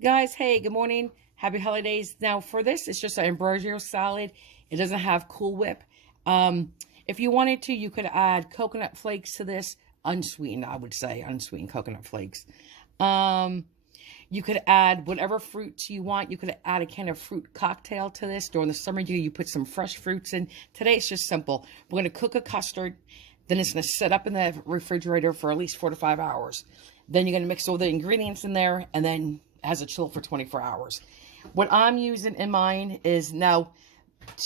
Guys, hey, good morning. Happy holidays. Now, for this, it's just an Ambrosia salad. It doesn't have Cool Whip. If you wanted to, you could add coconut flakes to this. Unsweetened, I would say. Unsweetened coconut flakes. You could add whatever fruits you want. You could add a kind of fruit cocktail to this. During the summer, you put some fresh fruits in. Today, it's just simple. We're going to cook a custard. Then it's going to sit up in the refrigerator for at least 4 to 5 hours. Then you're going to mix all the ingredients in there, and then has a chill for 24 hours. What I'm using in mine is now,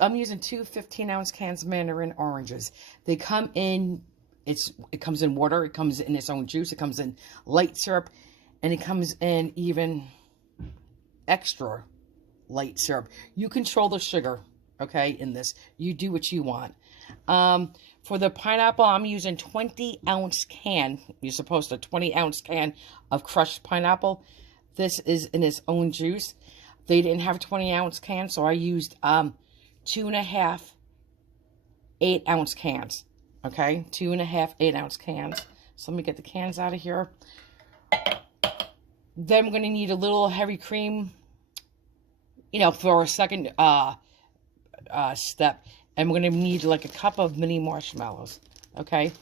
I'm using two 15-ounce cans of mandarin oranges. They come in, it comes in water, it comes in its own juice, it comes in light syrup, and it comes in even extra light syrup. You control the sugar, okay, in this. You do what you want. For the pineapple, I'm using 20-ounce can. You're supposed to 20-ounce can of crushed pineapple. This is in its own juice. They didn't have 20-ounce cans, so I used 2.5 8-ounce cans. Okay, 2.5 8-ounce cans. So let me get the cans out of here. Then we're going to need a little heavy cream, for a second step. And we're going to need like a cup of mini marshmallows. Okay.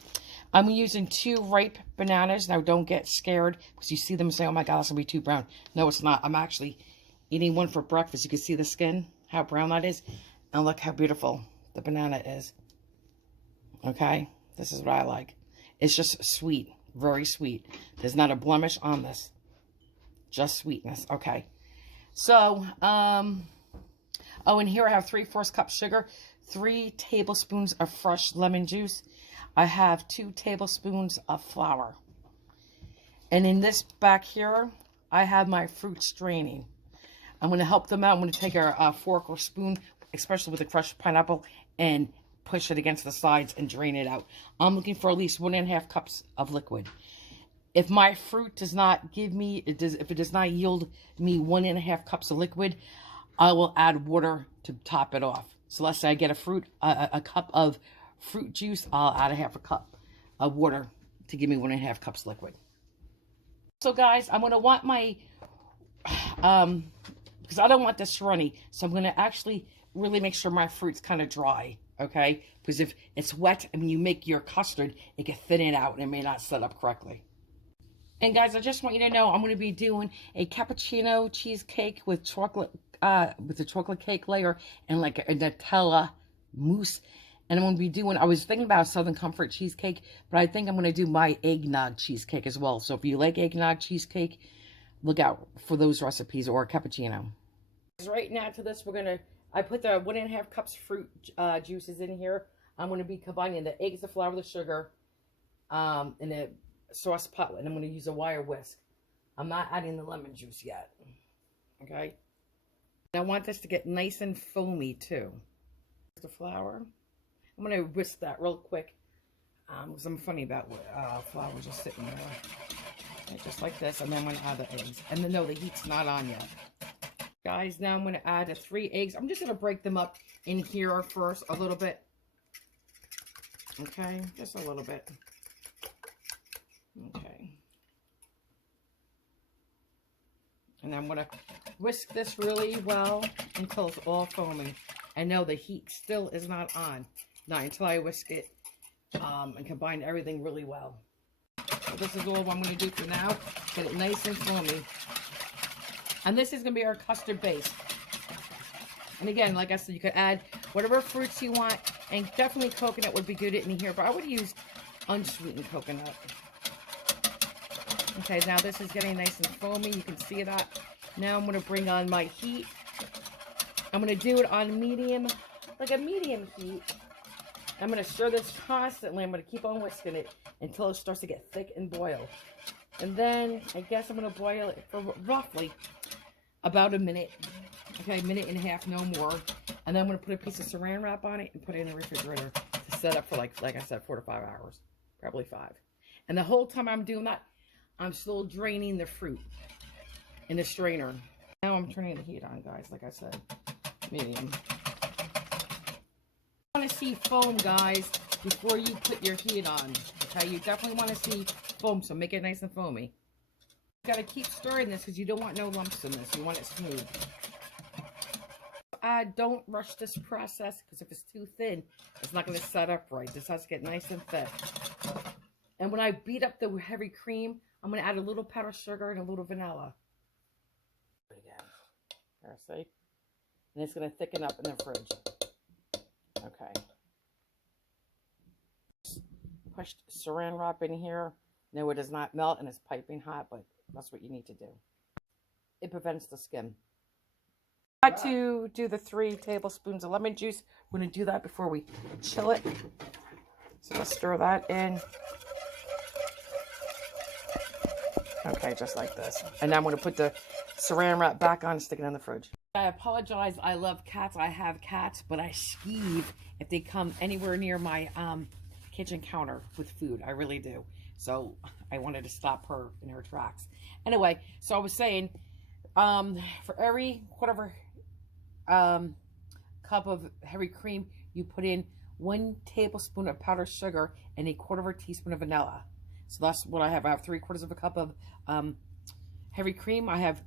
I'm using 2 ripe bananas. Now, don't get scared because you see them and say, oh my God, that's going to be too brown. No, it's not. I'm actually eating one for breakfast. You can see the skin, how brown that is. And look how beautiful the banana is. Okay? This is what I like. It's just sweet. Very sweet. There's not a blemish on this. Just sweetness. Okay. So, oh, and here I have 3/4 cups sugar, 3 tablespoons of fresh lemon juice. I have 2 tablespoons of flour. And in this back here, I have my fruit straining. I'm going to help them out. I'm going to take a fork or spoon, especially with the crushed pineapple, and push it against the sides and drain it out. I'm looking for at least 1.5 cups of liquid. If my fruit does not give me, if it does not yield me 1.5 cups of liquid, I will add water to top it off. So let's say I get a cup of fruit juice, I'll add 1/2 cup of water to give me 1.5 cups liquid. So guys, I'm going to want my, because I don't want this runny, so I'm going to actually really make sure my fruit's kind of dry, okay? Because if it's wet and you make your custard, it can thin it out and it may not set up correctly. And guys, I just want you to know I'm going to be doing a cappuccino cheesecake with chocolate, with the chocolate cake layer and like a Nutella mousse. And I'm going to be doing, I was thinking about Southern Comfort cheesecake, but I think I'm going to do my eggnog cheesecake as well. So if you like eggnog cheesecake, look out for those recipes, or a cappuccino. Right now to this, I put the 1.5 cups fruit juices in here. I'm going to be combining the eggs, the flour, the sugar, in a sauce pot. And I'm going to use a wire whisk. I'm not adding the lemon juice yet. Okay. And I want this to get nice and foamy too. The flour. I'm going to whisk that real quick because I'm funny about flour just sitting there. Okay, just like this. And then I'm going to add the eggs. And then, no, the heat's not on yet. Guys, now I'm going to add the 3 eggs. I'm just going to break them up in here first a little bit. Okay, just a little bit. Okay. And I'm going to whisk this really well until it's all foamy. I know the heat still is not on. Not until I whisk it and combine everything really well. So this is all I'm going to do for now. Get it nice and foamy. And this is going to be our custard base. And again, like I said, you could add whatever fruits you want. And definitely coconut would be good in here. But I would use unsweetened coconut. Okay, now this is getting nice and foamy. You can see that. Now I'm going to bring on my heat. I'm going to do it on medium, like a medium heat. I'm going to stir this constantly. I'm going to keep on whisking it until it starts to get thick and boil. And then I guess I'm going to boil it for roughly about a minute. Okay, 1.5 minutes, no more. And then I'm going to put a piece of saran wrap on it and put it in the refrigerator to set up for, like I said, 4 to 5 hours. Probably 5. And the whole time I'm doing that, I'm still draining the fruit in the strainer. Now I'm turning the heat on, guys, like I said. Medium. You want to see foam, guys, before you put your heat on. Okay, you definitely want to see foam, so make it nice and foamy. You gotta keep stirring this because you don't want no lumps in this. You want it smooth. Don't rush this process because if it's too thin, it's not going to set up right. This has to get nice and thick. And when I beat up the heavy cream, I'm going to add a little powdered sugar and a little vanilla. Again. There, see? And it's going to thicken up in the fridge. Okay. Pushed saran wrap in here. No, it does not melt and it's piping hot, but that's what you need to do. It prevents the skim. I like to do the 3 tablespoons of lemon juice. We're going to do that before we chill it. So let's stir that in. Okay, just like this. And now I'm going to put the saran wrap back on and stick it in the fridge. I apologize. I love cats. I have cats, but I skeeve if they come anywhere near my kitchen counter with food. I really do. So I wanted to stop her in her tracks. Anyway, so I was saying, for every whatever cup of heavy cream, you put in 1 tablespoon of powdered sugar and 1/4 teaspoon of vanilla. So that's what I have. I have 3/4 cup of heavy cream. I have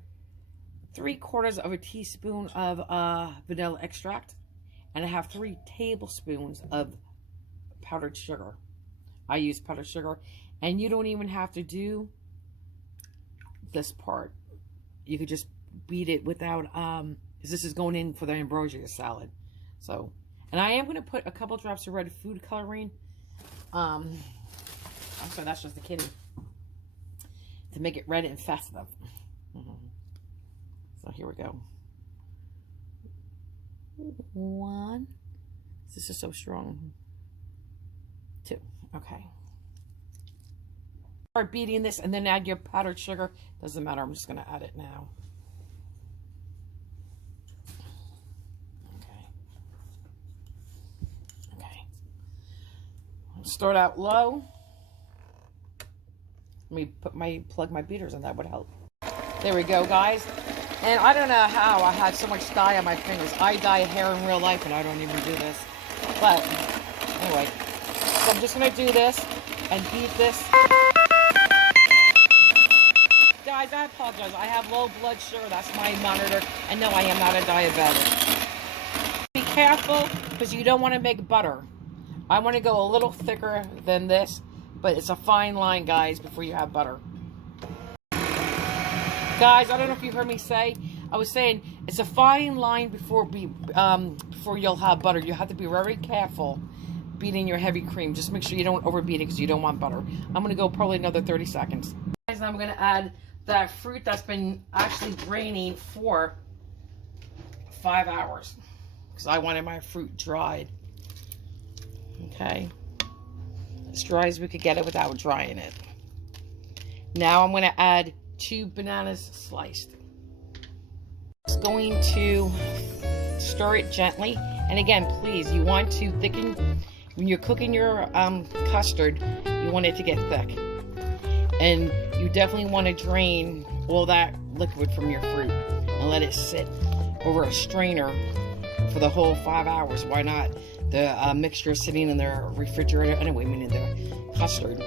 3/4 teaspoon of vanilla extract, and I have 3 tablespoons of powdered sugar. I use powdered sugar, and you don't even have to do this part. You could just beat it without because this is going in for the ambrosia salad. So, and I am going to put a couple drops of red food coloring. I'm sorry, that's just the kitty, to make it red and festive. So here we go. 1. This is so strong. 2. Okay. Start beating this and then add your powdered sugar. Doesn't matter. I'm just going to add it now. Start out low. Let me plug my beaters in. That would help. There we go, guys. And I don't know how I had so much dye on my fingers. I dye hair in real life and I don't even do this. But anyway, so I'm just going to do this and beat this. Guys, I apologize. I have low blood sugar. That's my monitor. And no, I am not a diabetic. Be careful because you don't want to make butter. I want to go a little thicker than this, but it's a fine line, guys, before you have butter. Guys, I don't know if you heard me say, I was saying it's a fine line before you'll have butter. You have to be very careful beating your heavy cream. Just make sure you don't overbeat it because you don't want butter. I'm going to go probably another 30 seconds. Guys, I'm going to add that fruit that's been actually draining for 5 hours because I wanted my fruit dried. Okay, as dry as we could get it without drying it. Now I'm going to add 2 bananas sliced. Just going to stir it gently. And again, please, you want to thicken, when you're cooking your custard, you want it to get thick. And you definitely want to drain all that liquid from your fruit and let it sit over a strainer for the whole 5 hours. Why not? The mixture is sitting in the refrigerator anyway, meaning the custard.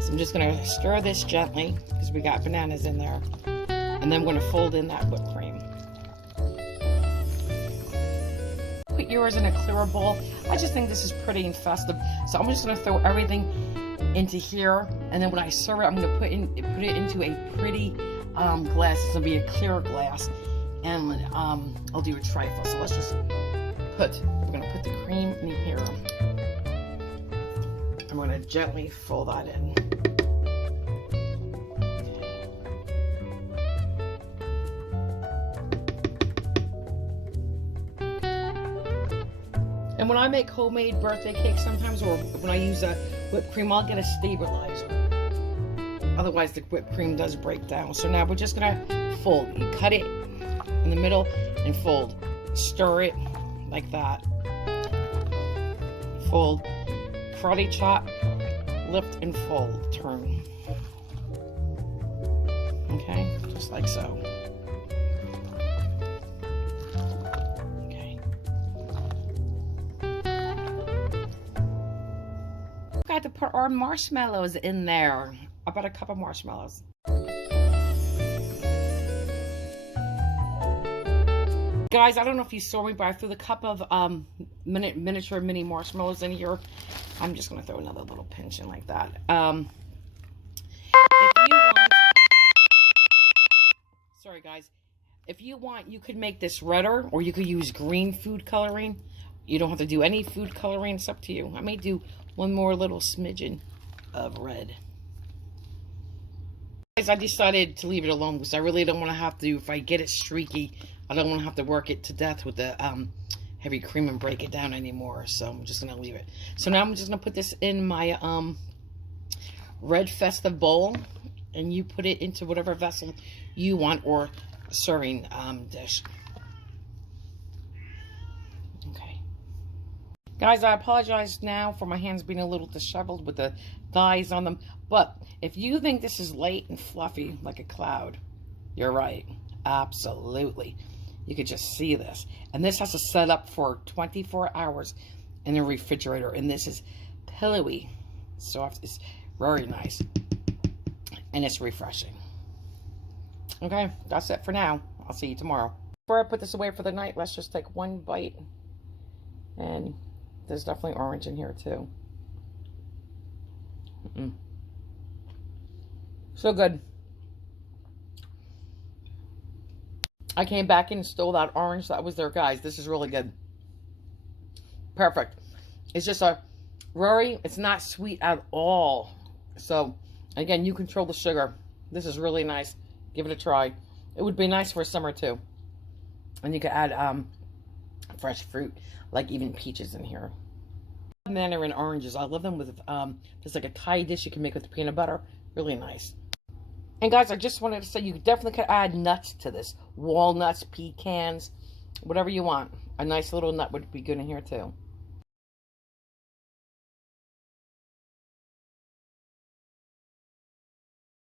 So I'm just going to stir this gently because we got bananas in there. And then I'm going to fold in that whipped cream. Put yours in a clear bowl. I just think this is pretty and festive. So I'm just going to throw everything into here. And then when I serve it, I'm going to put it into a pretty glass. It's going to be a clear glass. And I'll do a trifle. So let's just we're going to put the cream in here. I'm going to gently fold that in. And when I make homemade birthday cakes sometimes, or when I use a whipped cream, I'll get a stabilizer. Otherwise the whipped cream does break down. So now we're just going to fold. You cut it in the middle and fold. Stir it like that. Fold, karate chop, lift and fold, turn. Okay, just like so. Okay. Got to put our marshmallows in there. about a cup of marshmallows. Guys, I don't know if you saw me, but I threw the cup of miniature mini marshmallows in here. I'm just going to throw another little pinch in like that. If you want... Sorry, guys. If you want, you could make this redder, or you could use green food coloring. You don't have to do any food coloring. It's up to you. I may do one more little smidgen of red. Guys, I decided to leave it alone because I really don't want to have to, if I get it streaky, I don't want to have to work it to death with the heavy cream and break it down anymore. So I'm just going to leave it. So now I'm just going to put this in my red festive bowl. And you put it into whatever vessel you want, or serving dish. Okay. Guys, I apologize now for my hands being a little disheveled with the dyes on them. But if you think this is light and fluffy like a cloud, you're right. Absolutely. You could just see this. And this has to set up for 24 hours in the refrigerator. And this is pillowy, soft. It's very nice. And it's refreshing. Okay, that's it for now. I'll see you tomorrow. Before I put this away for the night, let's just take one bite. And there's definitely orange in here too. So good. I came back in and stole that orange that was there, guys. This is really good. Perfect. It's just a Rory, it's not sweet at all. So, again, you control the sugar. This is really nice. Give it a try. It would be nice for summer, too. And you could add fresh fruit, like even peaches in here. Mandarin oranges. I love them with, there's like a Thai dish you can make with peanut butter. Really nice. And guys, I just wanted to say you definitely could add nuts to this. Walnuts, pecans, whatever you want. A nice little nut would be good in here too.